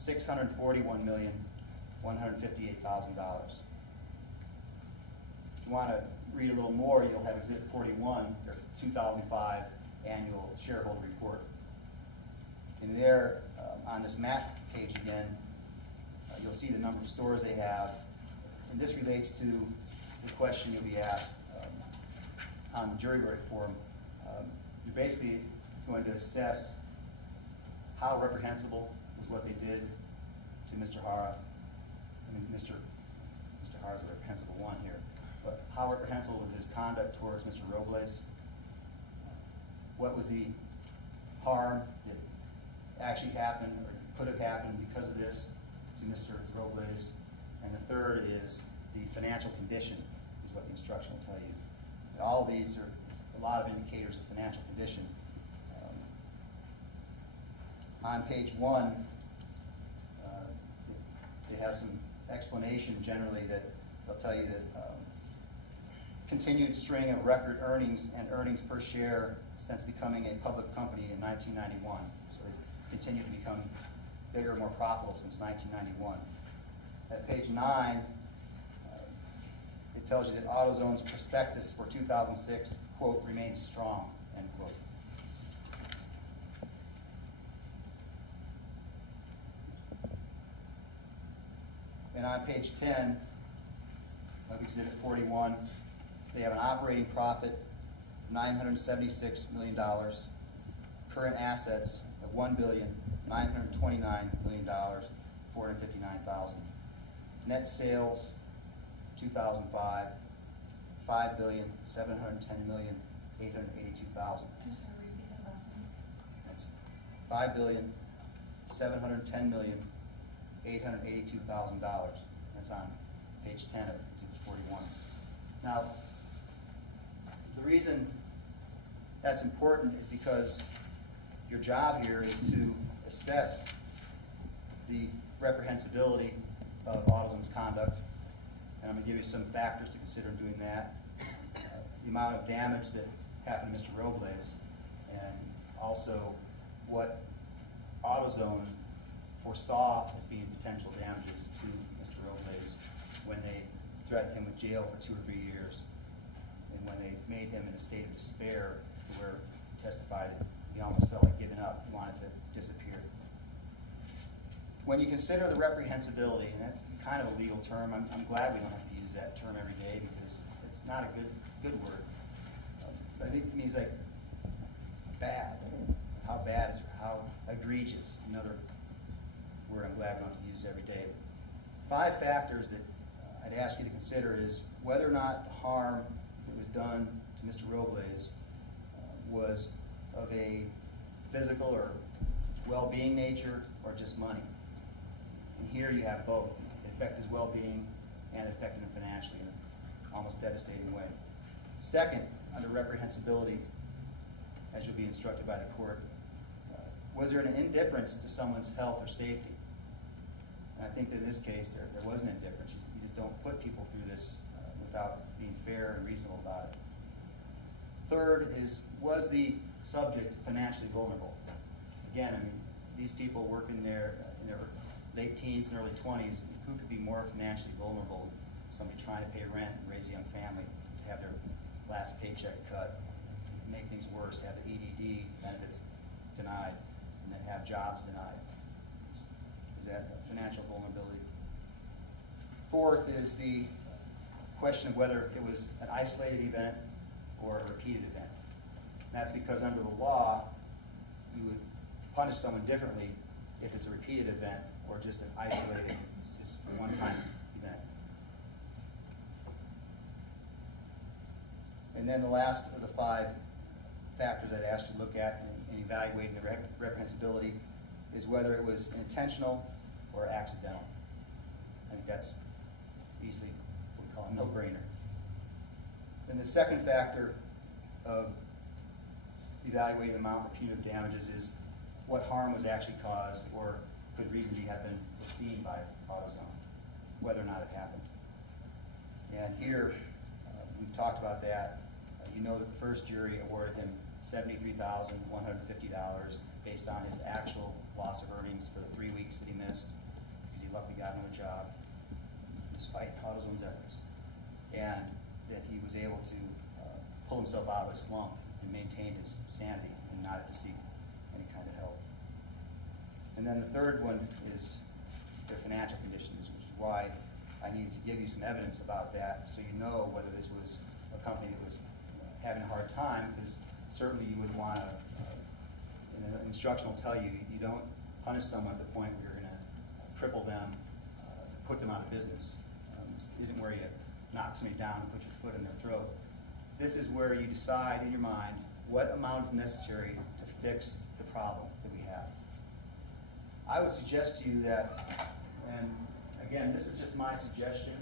$641,158,000. If you want to read a little more, you'll have Exhibit 41, their 2005 annual shareholder report. And there, on this map page again, you'll see the number of stores they have. And this relates to the question you'll be asked on the jury verdict form. You're basically going to assess how reprehensible was what they did to Mr. Hara. I mean, Mr. Hara's a reprehensible one here. But how reprehensible was his conduct towards Mr. Robles? What was the harm that actually happened or could have happened because of this to Mr. Robles? And the third is the financial condition, is what the instruction will tell you. And all of these are a lot of indicators of financial condition. On page 1, they have some explanation generally that they'll tell you that continued string of record earnings and earnings per share since becoming a public company in 1991. So they continue to become bigger and more profitable since 1991. At page 9, it tells you that AutoZone's prospectus for 2006, quote, remains strong, end quote. And on page 10 of Exhibit 41, they have an operating profit of $976 million, current assets of $1,929,459,000, net sales 2005, $5,710,882,000. I'm sorry, repeat that last one. That's $5,710,882,000. That's on page 10 of Exhibit 41. Now, the reason that's important is because your job here is to assess the reprehensibility of AutoZone's conduct, and I'm going to give you some factors to consider in doing that. The amount of damage that happened to Mr. Robles, and also what AutoZone foresaw as being potential damages to Mr. Robles when they threatened him with jail for 2 or 3 years, and when they made him in a state of despair where he testified he almost felt like giving up, he wanted to disappear. When you consider the reprehensibility, and that's kind of a legal term, I'm glad we don't have to use that term every day because it's not a good word. But I think it means like bad. How bad is it? How egregious? Another word I'm glad we don't have to use every day. 5 factors that I'd ask you to consider is whether or not the harm that was done to Mr. Robles was of a physical or well-being nature or just money. And here you have both. It affected his well-being and affected him financially in an almost devastating way. Second, under reprehensibility, as you'll be instructed by the court, was there an indifference to someone's health or safety? And I think that in this case there was an indifference. You just don't put people through this without being fair and reasonable about it. Third is, was the subject financially vulnerable? Again, I mean, these people work in their late teens and early 20s. Who could be more financially vulnerable? Somebody trying to pay rent and raise a young family, to have their last paycheck cut, make things worse, have the EDD benefits denied, and then have jobs denied. Is that financial vulnerability? Fourth is the question of whether it was an isolated event or a repeated event. And that's because under the law, you would punish someone differently if it's a repeated event or just an isolated, it's just a one-time event. And then the last of the 5 factors I'd ask you to look at in evaluating the reprehensibility is whether it was intentional or accidental. I think that's easily what we call a no-brainer. Then the second factor of evaluating the amount of punitive damages is what harm was actually caused or could reasonably have been foreseen by AutoZone, whether or not it happened. And here, we've talked about that. You know that the first jury awarded him $73,150 based on his actual loss of earnings for the 3 weeks that he missed, because he luckily got another job, despite AutoZone's efforts. And that he was able to pull himself out of a slump and maintain his sanity and not to seek any kind of help. And then the third one is their financial conditions, which is why I needed to give you some evidence about that so you know whether this was a company that was having a hard time, because certainly you would want to, an instruction will tell you, you don't punish someone at the point where you're going to cripple them, put them out of business. This isn't where you knock somebody down and put your foot in their throat. This is where you decide in your mind what amount is necessary to fix the problem that we have. I would suggest to you that, and again, this is just my suggestion,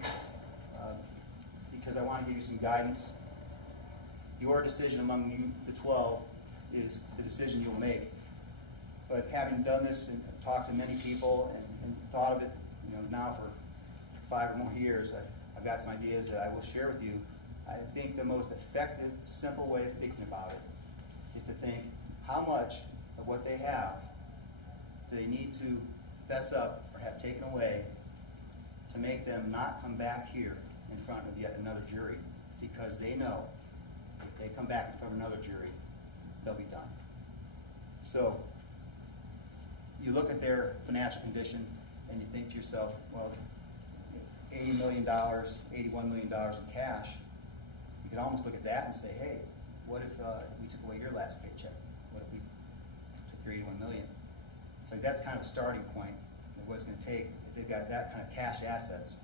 because I want to give you some guidance. Your decision among you, the 12, is the decision you'll make. But having done this and talked to many people and thought of it, now for 5 or more years, I've got some ideas that I will share with you. I think the most effective, simple way of thinking about it is to think how much of what they have do they need to fess up or have taken away to make them not come back here in front of yet another jury, because they know if they come back in front of another jury, they'll be done. So you look at their financial condition and you think to yourself, well, $80 million, $81 million in cash, you could almost look at that and say, hey, what if we took away your last paycheck? What if we took your $81 million? So that's kind of a starting point of what it's going to take if they've got that kind of cash assets.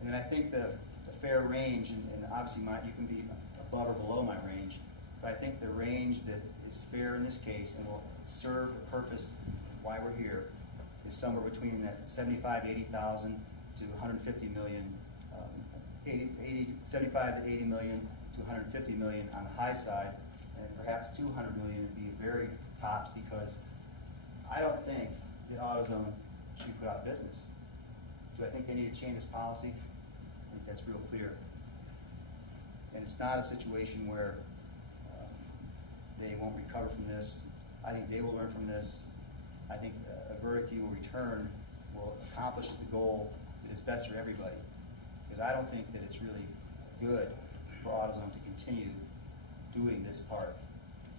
And then I think the fair range, and obviously you can be above or below my range, but I think the range that is fair in this case and will serve the purpose of why we're here is somewhere between that $75,000 to $80,000 to $150 million, 75 to $80 million to $150 million on the high side, and perhaps $200 million would be very tops, because I don't think that AutoZone should be put out of business. Do I think they need to change this policy? I think that's real clear. And it's not a situation where they won't recover from this. I think they will learn from this. I think a verdict you will return will accomplish the goal that is best for everybody. Because I don't think that it's really good for AutoZone to continue doing this part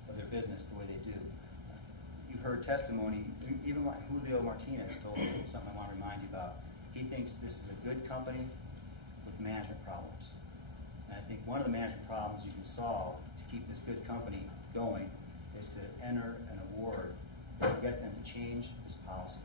of their business the way they do. You've heard testimony, even like Julio Martinez told me something I want to remind you about. He thinks this is a good company with management problems. And I think one of the management problems you can solve to keep this good company going is to enter an award to get them to change this policy.